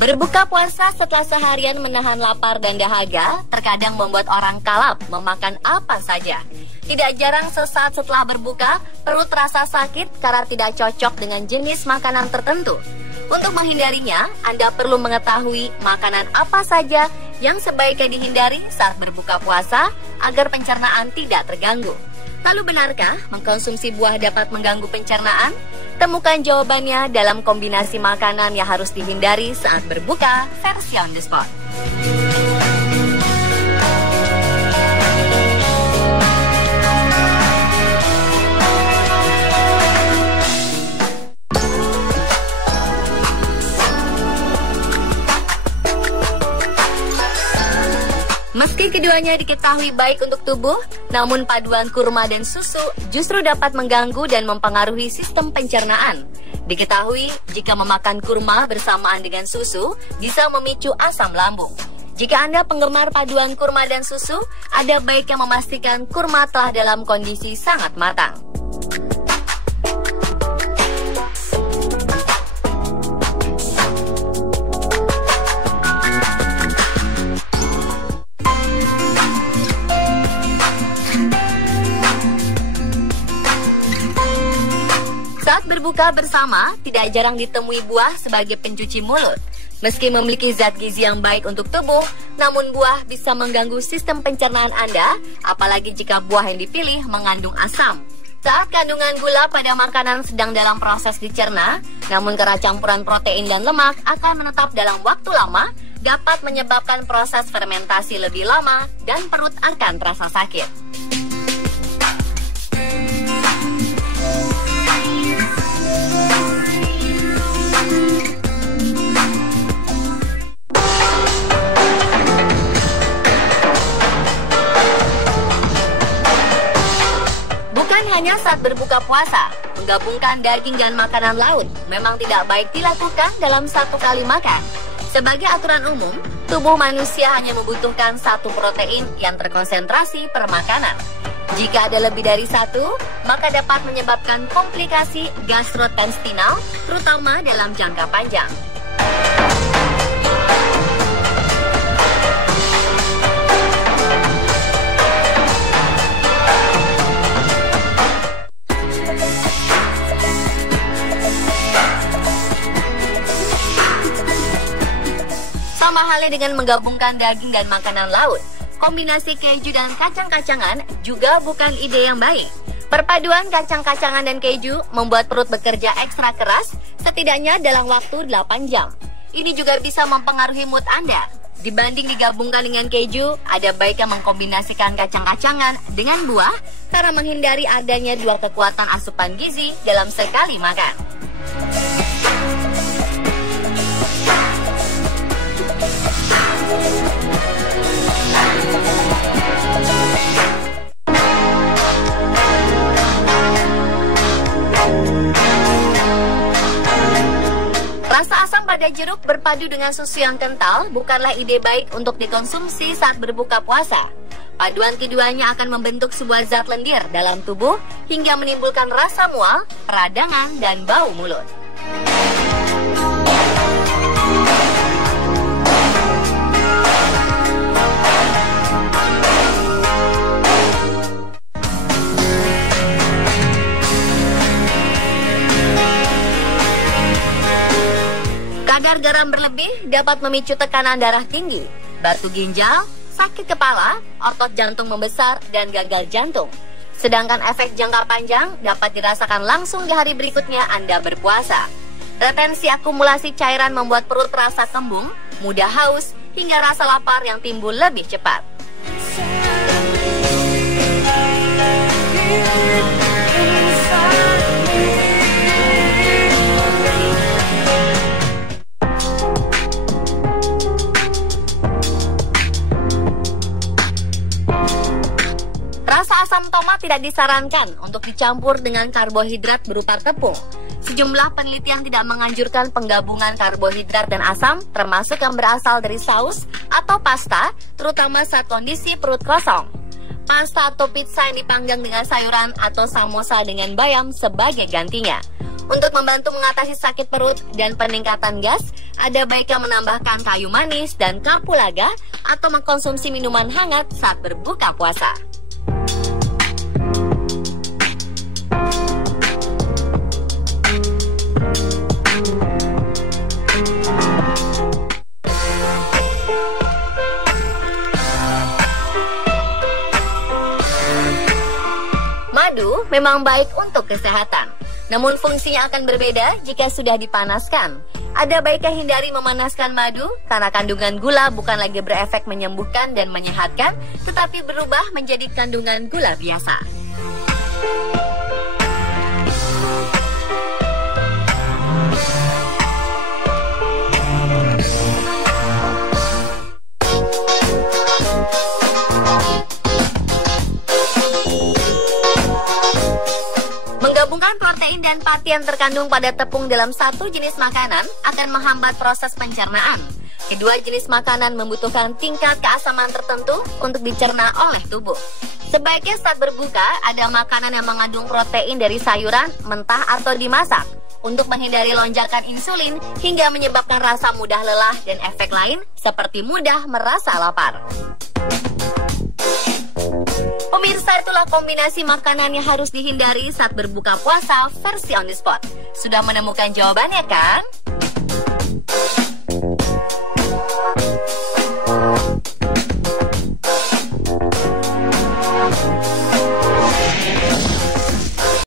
Berbuka puasa setelah seharian menahan lapar dan dahaga terkadang membuat orang kalap memakan apa saja. Tidak jarang sesaat setelah berbuka, perut terasa sakit karena tidak cocok dengan jenis makanan tertentu. Untuk menghindarinya, Anda perlu mengetahui makanan apa saja yang sebaiknya dihindari saat berbuka puasa agar pencernaan tidak terganggu. Lalu benarkah mengkonsumsi buah dapat mengganggu pencernaan? Temukan jawabannya dalam kombinasi makanan yang harus dihindari saat berbuka versi on the spot. Meski keduanya diketahui baik untuk tubuh, namun paduan kurma dan susu justru dapat mengganggu dan mempengaruhi sistem pencernaan. Diketahui, jika memakan kurma bersamaan dengan susu, bisa memicu asam lambung. Jika Anda penggemar paduan kurma dan susu, ada baiknya memastikan kurma telah dalam kondisi sangat matang. Saat berbuka bersama, tidak jarang ditemui buah sebagai pencuci mulut. Meski memiliki zat gizi yang baik untuk tubuh, namun buah bisa mengganggu sistem pencernaan Anda, apalagi jika buah yang dipilih mengandung asam. Saat kandungan gula pada makanan sedang dalam proses dicerna, namun karena campuran protein dan lemak akan menetap dalam waktu lama, dapat menyebabkan proses fermentasi lebih lama dan perut akan terasa sakit. Hanya saat berbuka puasa, menggabungkan daging dan makanan laut memang tidak baik dilakukan dalam satu kali makan. Sebagai aturan umum, tubuh manusia hanya membutuhkan satu protein yang terkonsentrasi per makanan. Jika ada lebih dari satu, maka dapat menyebabkan komplikasi gastrointestinal, terutama dalam jangka panjang. Sama halnya dengan menggabungkan daging dan makanan laut, kombinasi keju dan kacang-kacangan juga bukan ide yang baik. Perpaduan kacang-kacangan dan keju membuat perut bekerja ekstra keras setidaknya dalam waktu 8 jam. Ini juga bisa mempengaruhi mood Anda. Dibanding digabungkan dengan keju, ada baiknya mengkombinasikan kacang-kacangan dengan buah karena menghindari adanya dua kekuatan asupan gizi dalam sekali makan. Rasa asam pada jeruk berpadu dengan susu yang kental bukanlah ide baik untuk dikonsumsi saat berbuka puasa. Paduan keduanya akan membentuk sebuah zat lendir dalam tubuh hingga menimbulkan rasa mual, peradangan, dan bau mulut. Kadar garam berlebih dapat memicu tekanan darah tinggi, batu ginjal, sakit kepala, otot jantung membesar, dan gagal jantung. Sedangkan efek jangka panjang dapat dirasakan langsung di hari berikutnya Anda berpuasa. Retensi akumulasi cairan membuat perut terasa kembung, mudah haus, hingga rasa lapar yang timbul lebih cepat. Rasa asam tomat tidak disarankan untuk dicampur dengan karbohidrat berupa tepung. Sejumlah penelitian tidak menganjurkan penggabungan karbohidrat dan asam, termasuk yang berasal dari saus atau pasta, terutama saat kondisi perut kosong. pasta atau pizza yang dipanggang dengan sayuran, atau samosa dengan bayam sebagai gantinya. Untuk membantu mengatasi sakit perut dan peningkatan gas, ada baiknya menambahkan kayu manis dan kapulaga atau mengkonsumsi minuman hangat saat berbuka puasa. Madu memang baik untuk kesehatan, namun fungsinya akan berbeda jika sudah dipanaskan. Ada baiknya hindari memanaskan madu karena kandungan gula bukan lagi berefek menyembuhkan dan menyehatkan, tetapi berubah menjadi kandungan gula biasa. Menggabungkan protein dan pati yang terkandung pada tepung dalam satu jenis makanan akan menghambat proses pencernaan. Kedua jenis makanan membutuhkan tingkat keasaman tertentu untuk dicerna oleh tubuh. Sebaiknya saat berbuka, ada makanan yang mengandung protein dari sayuran, mentah atau dimasak, untuk menghindari lonjakan insulin hingga menyebabkan rasa mudah lelah dan efek lain seperti mudah merasa lapar. Pemirsa, itulah kombinasi makanan yang harus dihindari saat berbuka puasa versi on the spot. Sudah menemukan jawabannya kan?